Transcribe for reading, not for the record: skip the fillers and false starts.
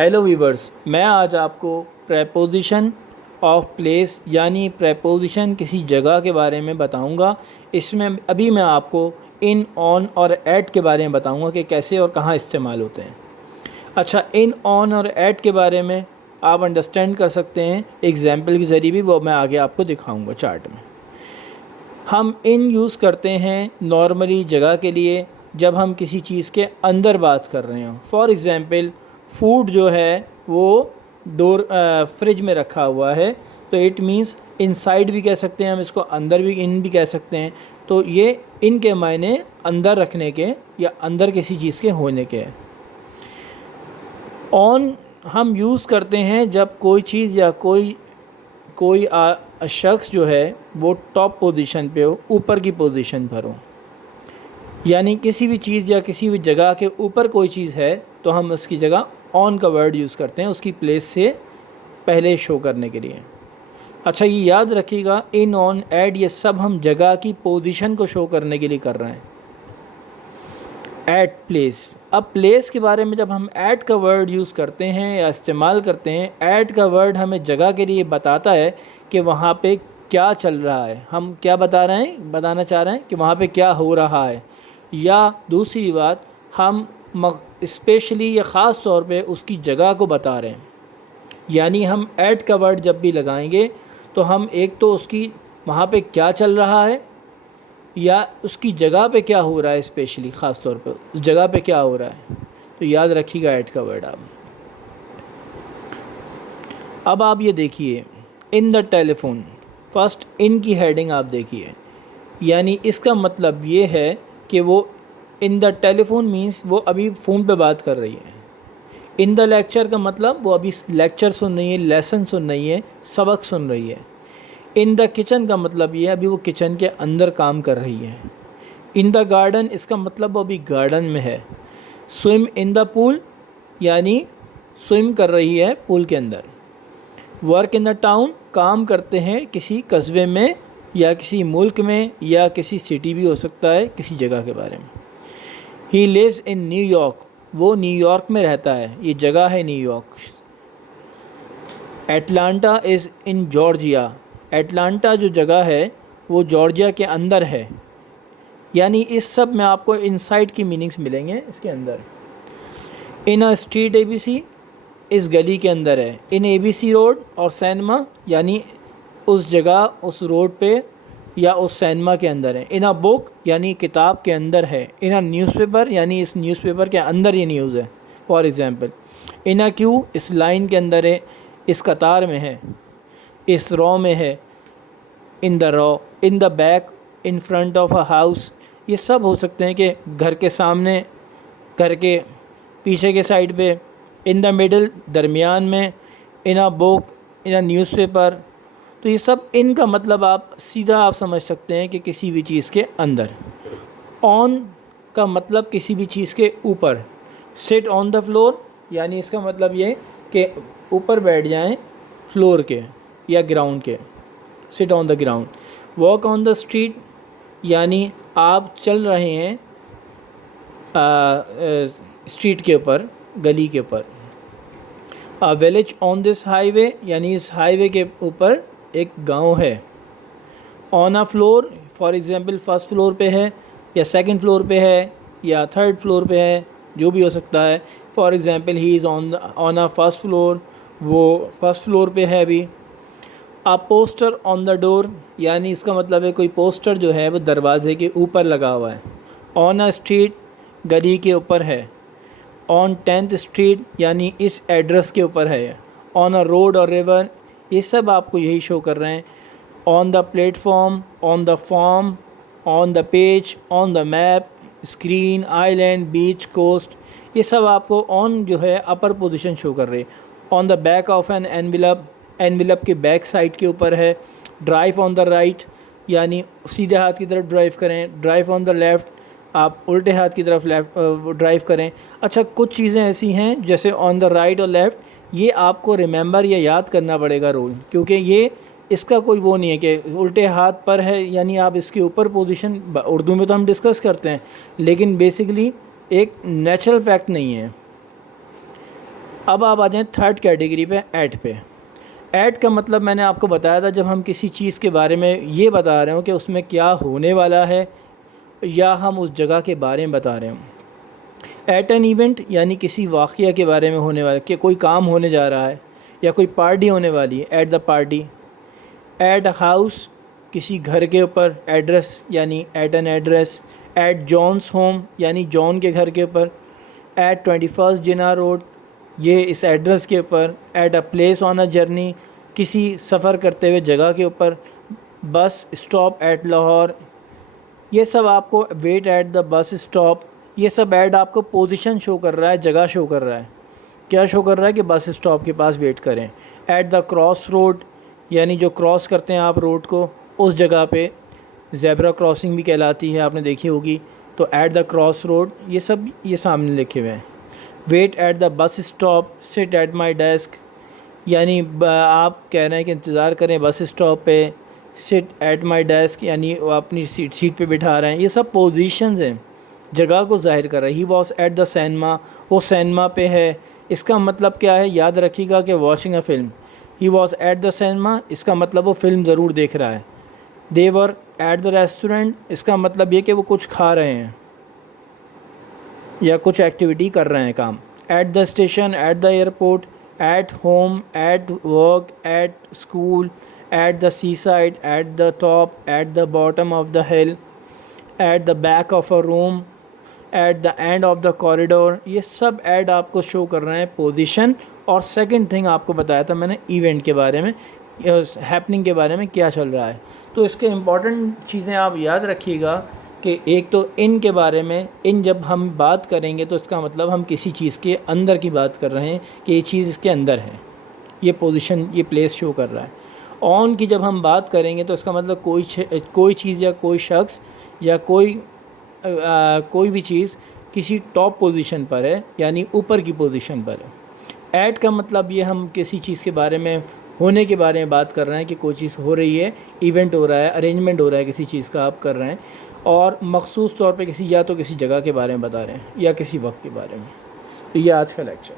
Hello viewers, میں آج آپ کو پریپوزیشن آف پلیس یعنی پریپوزیشن کسی جگہ کے بارے میں بتاؤں گا۔ اس میں ابھی میں آپ کو ان، آن اور ایٹ کے بارے میں بتاؤں گا کہ کیسے اور کہاں استعمال ہوتے ہیں۔ اچھا، ان، آن اور ایٹ کے بارے میں آپ انڈرسٹینڈ کر سکتے ہیں ایگزامپل کے ذریعے بھی، وہ میں آگے آپ کو دکھاؤں گا چارٹ میں۔ ہم ان یوز کرتے ہیں نارملی جگہ کے لیے جب ہم کسی چیز کے اندر بات کر رہے ہوں۔ فار ایگزامپل فوڈ جو ہے وہ فریج میں رکھا ہوا ہے، تو اٹ مینس ان سائڈ بھی کہہ سکتے ہیں ہم اس کو، اندر بھی ان بھی کہہ سکتے ہیں۔ تو یہ ان کے معنی اندر رکھنے کے یا اندر کسی چیز کے ہونے کے ہیں۔ آن ہم یوز کرتے ہیں جب کوئی چیز یا کوئی شخص جو ہے وہ ٹاپ پوزیشن پہ ہو، اوپر کی پوزیشن پر ہو، یعنی کسی بھی چیز یا کسی بھی جگہ کے اوپر کوئی چیز ہے تو ہم اس کی جگہ آن کا ورڈ یوز کرتے ہیں اس کی پلیس سے پہلے شو کرنے کے لیے۔ اچھا، یہ یاد رکھیے گا، ان، آن، ایٹ یہ سب ہم جگہ کی پوزیشن کو شو کرنے کے لیے کر رہے ہیں۔ ایٹ پلیس، اب پلیس کے بارے میں جب ہم ایٹ کا ورڈ یوز کرتے ہیں یا استعمال کرتے ہیں، ایٹ کا ورڈ ہمیں جگہ کے لیے بتاتا ہے کہ وہاں پہ کیا چل رہا ہے، ہم کیا بتانا چاہ رہے ہیں کہ وہاں پہ کیا ہو رہا ہے، یا دوسری بات ہم اسپیشلی یا خاص طور پہ اس کی جگہ کو بتا رہے ہیں۔ یعنی ہم ایٹ کا ورڈ جب بھی لگائیں گے تو ہم ایک تو اس کی وہاں پہ کیا چل رہا ہے یا اس کی جگہ پہ کیا ہو رہا ہے، اسپیشلی خاص طور پہ اس جگہ پہ کیا ہو رہا ہے، تو یاد رکھیے گا ایٹ کا ورڈ آپ۔ اب آپ یہ دیکھیے، ان دا ٹیلیفون، فرسٹ ان کی ہیڈنگ آپ دیکھیے، یعنی اس کا مطلب یہ ہے کہ وہ ان دا ٹیلیفون مینس وہ ابھی فون پہ بات کر رہی ہے۔ ان دا لیکچر کا مطلب وہ ابھی لیکچر سن رہی ہے، لیسن سن رہی ہے، سبق سن رہی ہے۔ ان دا کچن کا مطلب یہ ہے ابھی وہ کچن کے اندر کام کر رہی ہے۔ ان دا گارڈن، اس کا مطلب وہ ابھی گارڈن میں ہے۔ سوئم ان دا پول، یعنی سوئم کر رہی ہے پول کے اندر۔ ورک ان دا ٹاؤن، کام کرتے ہیں کسی قصبے میں یا کسی ملک میں یا کسی سٹی بھی ہو سکتا ہے، کسی جگہ کے بارے میں۔ ہی لیوز ان نیو یارک، وہ نیو یارک میں رہتا ہے، یہ جگہ ہے نیو یارک۔ ایٹلانٹا از ان جارجیا، ایٹلانٹا جو جگہ ہے وہ جارجیا کے اندر ہے۔ یعنی اس سب میں آپ کو انسائٹ کی میننگز ملیں گے اس کے اندر۔ ان a straight, a B C, اس گلی کے اندر ہے۔ ان اے بی سی روڈ اور سینما، یعنی اس جگہ اس روڈ پہ یا اس سینما کے اندر ہے۔ ان اے بک، یعنی کتاب کے اندر ہے۔ ان اے نیوز پیپر، یعنی اس نیوز پیپر کے اندر یہ نیوز ہے، for example. In a queue, اس لائن کے اندر ہے، اس قطار میں ہے، اس رو میں ہے۔ In the row, in the back, in front of a house, یہ سب ہو سکتے ہیں کہ گھر کے سامنے، گھر کے پیچھے کے سائڈ پہ۔ ان دا مڈل، درمیان میں۔ ان اے بک، ان اے نیوز پیپر، تو یہ سب ان کا مطلب آپ سیدھا آپ سمجھ سکتے ہیں کہ کسی بھی چیز کے اندر۔ آن کا مطلب کسی بھی چیز کے اوپر۔ سٹ آن دا فلور، یعنی اس کا مطلب یہ کہ اوپر بیٹھ جائیں فلور کے یا گراؤنڈ کے، sit on the ground. Walk on the street, یعنی آپ چل رہے ہیں اسٹریٹ کے اوپر، گلی کے اوپر۔ ویلیج آن دس ہائی وے، یعنی اس ہائی وے کے اوپر ایک گاؤں ہے۔ On a floor, for example first floor پہ ہے یا سیکنڈ فلور پہ ہے یا تھرڈ فلور پہ ہے، جو بھی ہو سکتا ہے۔ For example he is on a first floor, وہ فرسٹ فلور پہ ہے ابھی۔ آ پوسٹر آن دا ڈور، یعنی اس کا مطلب ہے کوئی پوسٹر جو ہے وہ دروازے کے اوپر لگا ہوا ہے۔ آن اے اسٹریٹ، گلی کے اوپر ہے۔ آن 10th اسٹریٹ، یعنی اس ایڈریس کے اوپر ہے۔ آن اے روڈ اور ریور، یہ سب آپ کو یہی شو کر رہے ہیں۔ On the platform, on the farm, on the page, on the map, screen, island, beach, coast, یہ سب آپ کو آن جو ہے اپر پوزیشن شو کر رہے۔ On the back of an envelope, envelope کے بیک سائڈ کے اوپر ہے۔ ڈرائیو آن دا رائٹ، یعنی سیدھے ہاتھ کی طرف ڈرائیو کریں۔ ڈرائیو آن دا لیفٹ، آپ الٹے ہاتھ کی طرف ڈرائیو کریں۔ اچھا، کچھ چیزیں ایسی ہیں جیسے آن دا رائٹ اور لیفٹ، یہ آپ کو ریممبر یا یاد کرنا پڑے گا رول، کیونکہ یہ اس کا کوئی وہ نہیں ہے کہ الٹے ہاتھ پر ہے یعنی آپ اس کے اوپر پوزیشن، اردو میں تو ہم ڈسکس کرتے ہیں لیکن بیسیکلی ایک نیچرل فیکٹ نہیں ہے۔ اب آپ آ جائیں تھرڈ کیٹیگری پہ، ایٹ پہ۔ ایٹ کا مطلب میں نے آپ کو بتایا تھا جب ہم کسی چیز کے بارے میں یہ بتا رہے ہوں کہ اس میں کیا ہونے والا ہے یا ہم اس جگہ کے بارے میں بتا رہے ہوں۔ ایٹ این ایونٹ یعنی کسی واقعہ کے بارے میں ہونے والا، کہ کوئی کام ہونے جا رہا ہے یا کوئی پارٹی ہونے والی ہے، at the party. At a house کسی گھر کے اوپر، ایڈریس یعنی at an address. At Jones home یعنی جون کے گھر کے اوپر۔ ایٹ 21 جناح روڈ یہ اس ایڈریس کے اوپر۔ At a place on a journey کسی سفر کرتے ہوئے جگہ کے اوپر۔ بس اسٹاپ ایٹ لاہور، یہ سب آپ کو wait at the bus stop, یہ سب ایڈ آپ کو پوزیشن شو کر رہا ہے، جگہ شو کر رہا ہے۔ کیا شو کر رہا ہے کہ بس اسٹاپ کے پاس ویٹ کریں۔ ایٹ دا کراس روڈ یعنی جو کراس کرتے ہیں آپ روڈ کو اس جگہ پہ، زیبرا کراسنگ بھی کہلاتی ہے، آپ نے دیکھی ہوگی، تو ایٹ دا کراس روڈ یہ سب یہ سامنے لکھے ہوئے ہیں۔ Wait at the bus stop, sit at my desk یعنی آپ کہہ رہے ہیں کہ انتظار کریں بس اسٹاپ پہ۔ سٹ ایٹ مائی ڈیسک یعنی وہ اپنی سیٹ پہ بٹھا رہے ہیں۔ یہ سب پوزیشنز ہیں، جگہ کو ظاہر کر رہا ہے۔ He was at the cinema, وہ سینما پہ ہے، اس کا مطلب کیا ہے؟ یاد رکھیے گا کہ watching a film. He was at the cinema اس کا مطلب وہ فلم ضرور دیکھ رہا ہے۔ دے ور ایٹ دا ریسٹورینٹ اس کا مطلب یہ کہ وہ کچھ کھا رہے ہیں یا کچھ ایکٹیویٹی کر رہے ہیں، کام۔ At the station, at the airport, at home, at work, at school, at the sea side, at the top, at the bottom of the hill, at the back of a room, at the end of the corridor, یہ سب add آپ کو شو کر رہے ہیں position. اور second thing آپ کو بتایا تھا میں نے ایونٹ کے بارے میں، ہیپننگ کے بارے میں کیا چل رہا ہے۔ تو اس کے امپورٹنٹ چیزیں آپ یاد رکھیے گا کہ ایک تو ان کے بارے میں، ان جب ہم بات کریں گے تو اس کا مطلب ہم کسی چیز کے اندر کی بات کر رہے ہیں کہ یہ چیز اس کے اندر ہے، یہ پوزیشن، یہ پلیس شو کر رہا ہے۔ آن کی جب ہم بات کریں گے تو اس کا مطلب کوئی چیز یا کوئی شخص یا کوئی بھی چیز کسی ٹاپ پوزیشن پر ہے یعنی اوپر کی پوزیشن پر ہے۔ ایٹ کا مطلب یہ ہم کسی چیز کے بارے میں، ہونے کے بارے میں بات کر رہے ہیں کہ کوئی چیز ہو رہی ہے، ایونٹ ہو رہا ہے، ارینجمنٹ ہو رہا ہے کسی چیز کا آپ کر رہے ہیں، اور مخصوص طور پہ یا تو کسی جگہ کے بارے میں بتا رہے ہیں یا کسی وقت کے بارے میں۔ تو یہ آج کا لیکچر۔